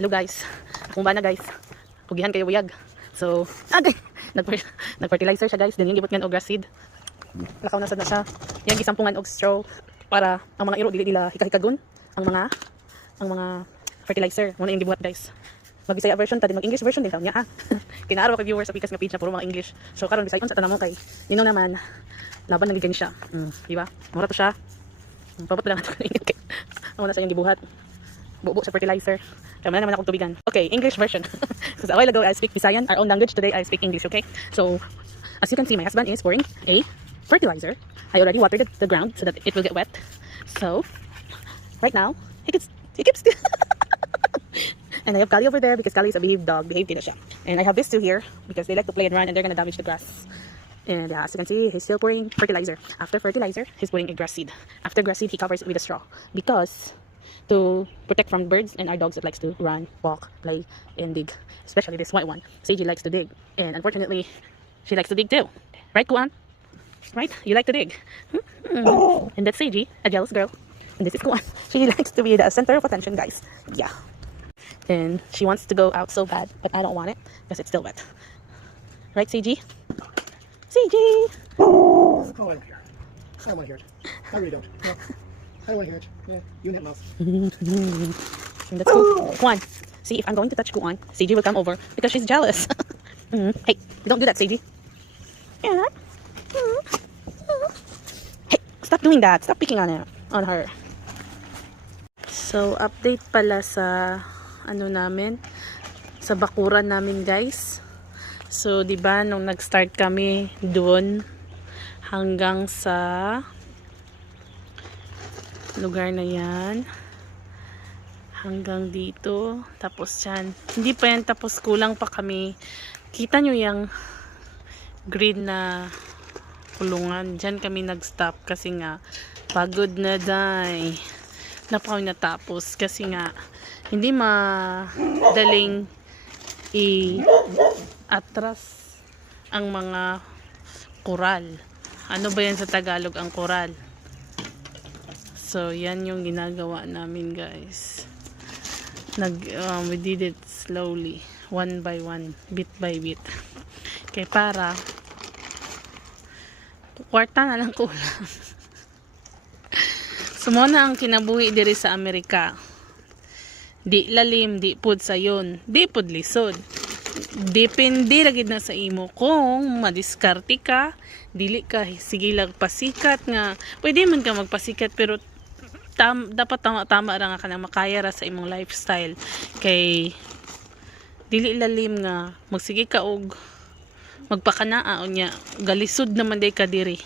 Hello guys. Kung ba na guys. Pugihan kayo buyag. So, okay. Nag-fertilizer siya guys. Then yung gibot nga og grass seed. Lakaw na sad na siya. Yan gisampungan og straw para ang mga iro dili nila hika-hikagon ang mga fertilizer. Muna yung gibuhat guys. Mag-Bisaya version ta din mag-English version din niya ha. Kinaaraw ka viewers sa pikas nga page na puro mga English. So karon Bisayon sa tanamo kay nino naman laban nagiging siya. Di ba? Mura to siya. Papat lang ato kanina kay. Amo na sa yung gibuhat. Bubo sa fertilizer. Kaya naman akong tubigan. Okay, English version. Because a while ago I speak Visayan, our own language. Today I speak English, okay? So, as you can see, my husband is pouring a fertilizer. I already watered the ground so that it will get wet. So, right now, he keeps and I have Kali over there because Kali is a behaved dog. Behaved din na siya. And I have these two here because they like to play and run and they're gonna damage the grass. And yeah, as you can see, he's still pouring fertilizer. After fertilizer, he's pouring a grass seed. After grass seed, he covers it with a straw because to protect from birds and our dogs that likes to run, walk, play, and dig. Especially this white one. Seiji likes to dig. And unfortunately, she likes to dig too. Right, Kuan? Right? You like to dig. And that's Seiji, a jealous girl. And this is Kuan. She likes to be the center of attention, guys. Yeah. And she wants to go out so bad, but I don't want it because it's still wet. Right, Seiji? Seiji! Oh, I don't care. I don't want to hear it. I really don't. No. I don't want to hear it. Yeah, you and mouse. Let's go. Kuan. See, if I'm going to touch Kuan, Seiji will come over because she's jealous. Hey, don't do that, Seiji. Yeah. Hey, stop doing that. Stop picking on her. So, update pala sa namin, sa bakuran namin, guys. So, 'di ba nung nag-start kami doon hanggang sa lugar na 'yan. Hanggang dito, tapos yan. Hindi pa yan tapos, kulang pa kami. Kita nyo yung green na kulungan. Diyan kami nag-stop kasi nga pagod na day. Na pa kami natapos kasi nga hindi madaling i-atras ang mga koral. Ano ba yan sa Tagalog ang koral? So, yan yung ginagawa namin, guys. We did it slowly, one by one, bit by bit. Okay, para kwarta na lang kulang. Sumuna ang kinabuhi diri sa Amerika. Di lalim, di pud sayon, di pud lisod. Depende ra gid na sa imo kung madiskarte ka, dili ka sige lang pasikat nga. Pwede man ka magpasikat pero dapat tama ra nga kanang makaya ra sa imong lifestyle kay dili lalim nga magsige ka og magpakanaa unya galisod naman day ka diri.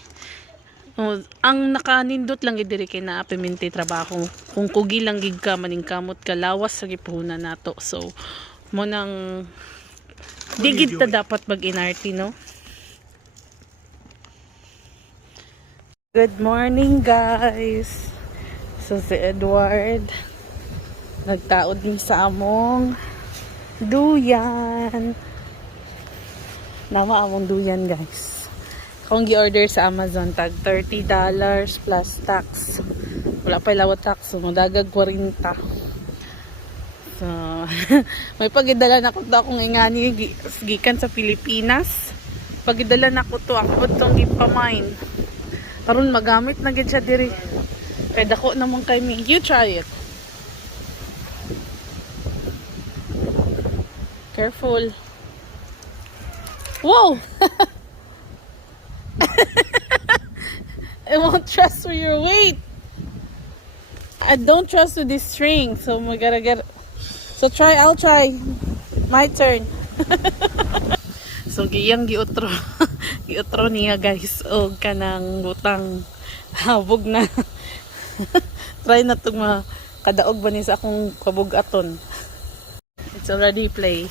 Ang nakanindot lang gid diri kay naa piminti trabaho. Kung kugi lang gid ka maningkamot ka lawas sa gipuhunan nato. So mo nang di gid ta dapat mag-inarti, no? Good morning, guys. So si Edward nagtaod din sa among duyan. Nama among duyan, guys. Akong gi-order sa Amazon tag $30 plus tax. Wala pa ilawat tax, so madagag 40. So may pagidala na ko to akong ingani gikan sa Pilipinas. Pagidala na ko to ako tong ipamain. Karon magamit na gid siya diri. Kaya dako naman kay me. You try it. Careful. Whoa! I won't trust with your weight. I don't trust with this string. So we gotta get... So try, I'll try. My turn. So giyang giutro. Giutro niya, guys. O kanang butang habog na. Try na itong makadaog ba niya sa akong kabugaton. It's already play.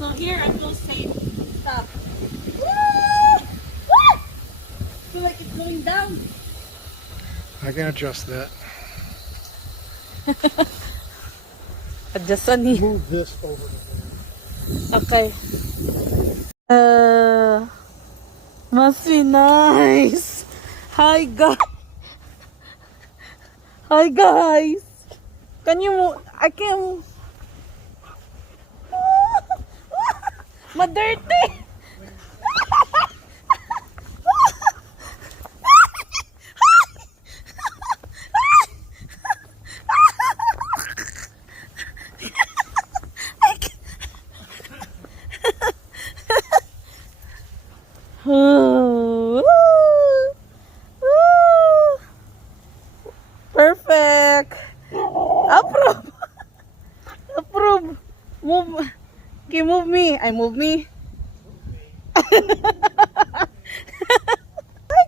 So here I feel safe. Stop. I feel like it's going down. I can adjust that. Adjust on here. Move this over. Okay. Must be nice. Hi guys. Hi guys. Can you I can Madirty. Perfect. Approve. Approve. Move. Okay, move me. I move me. Hi,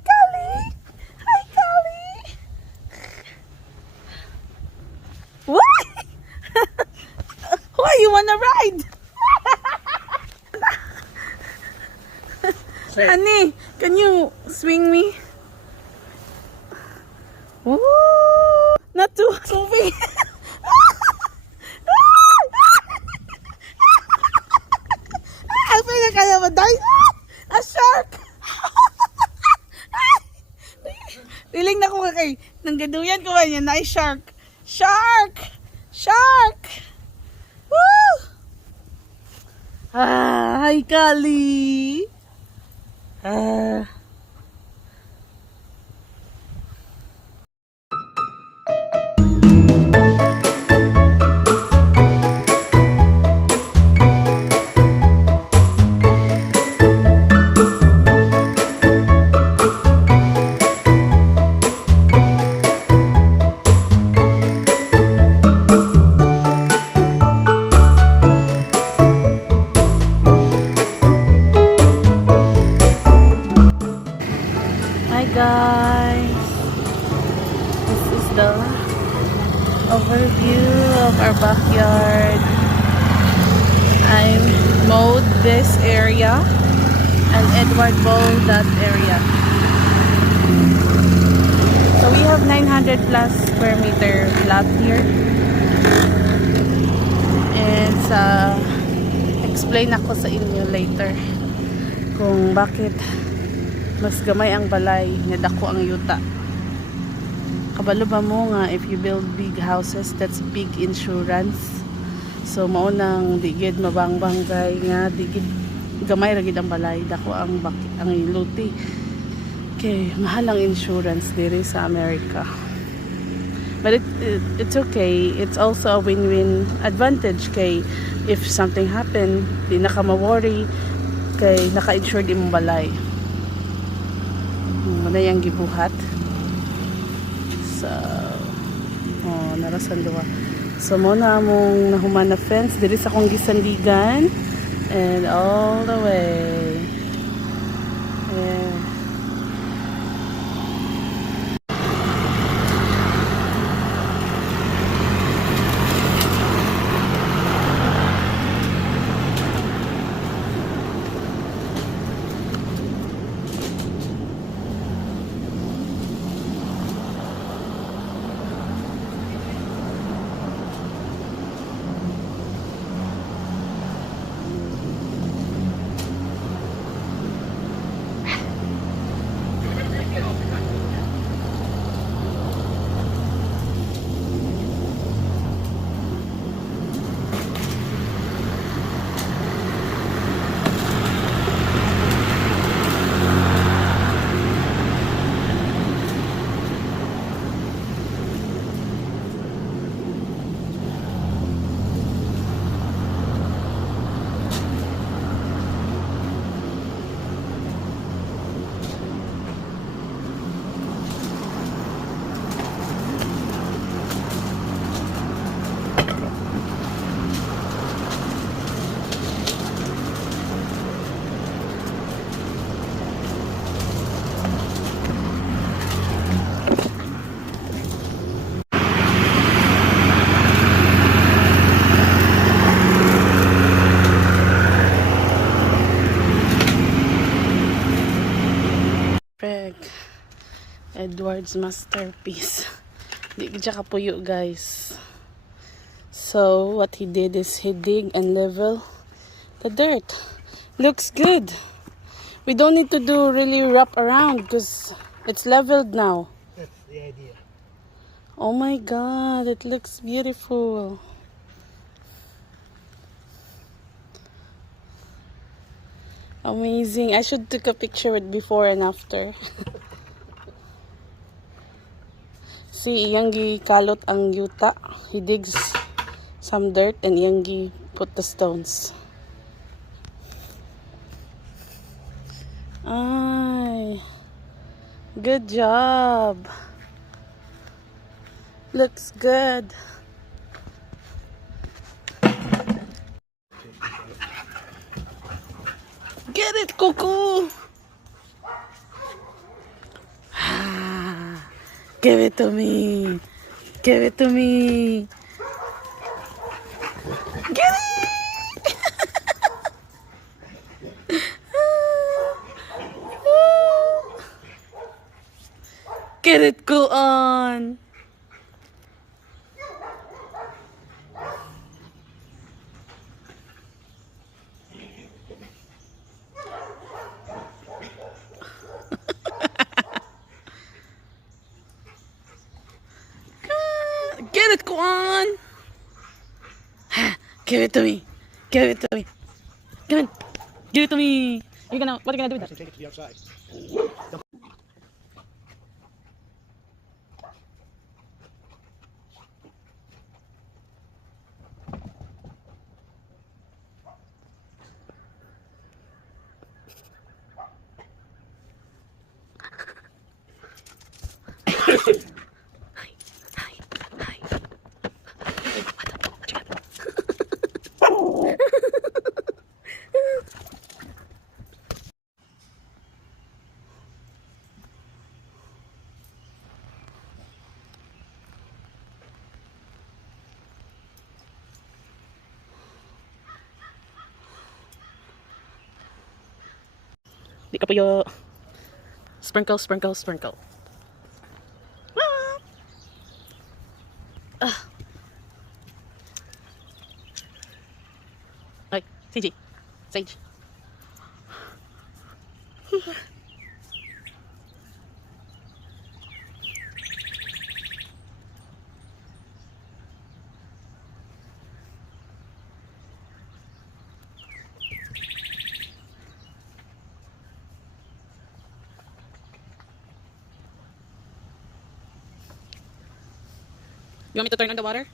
Kali. Hi, Kali. Why? Why you wanna ride? Say, Honey, can you swing me? Woo! Not too moving. I feel like I have a die. A shark! Piling na ko kay nanggaduyan ko ba niya na shark. Shark! Shark! Woo! Hi, Kali. Hi guys, this is the overview of our backyard. I mowed this area and Edward mowed that area. So we have 900 plus square meter lot here. And explain ako sa inyo later kung bakit mas gamay ang balay nga dako ang yuta. Kabalo ba mo nga if you build big houses, that's big insurance. So mao nang digid mabangbanggay nga digid gamay ra gid ang balay dako ang luti. Okay, mahal ang insurance diri sa America. But it's okay. It's also a win-win advantage kay if something happen, di na ka ma-worry kay naka-insured imong balay. Muna yung gibuhat. So, narasan duwa. So, muna among nahuman na fence. Dili sa akong gisandigan. And all the way. Yeah. Edward's masterpiece. Di siya kapuyo, guys. So, what he did is he dig and level the dirt. Looks good. We don't need to do really wrap around because it's leveled now. That's the idea. Oh my god, it looks beautiful. Amazing. I should take a picture with before and after. See, iyang kalot ang yuta. He digs some dirt and iyang put the stones. Ay, good job. Looks good. Get it, Cuckoo! Give it to me. Give it to me. Get it! Get it, go on. Get it, go on. Give it to me. Give it to me. Come on. Give it to me. What are you gonna do with that? Take it to the outside. Di ka pa yo. Sprinkle, sprinkle, sprinkle. Ay, CG. Sage. You want me to turn on the water?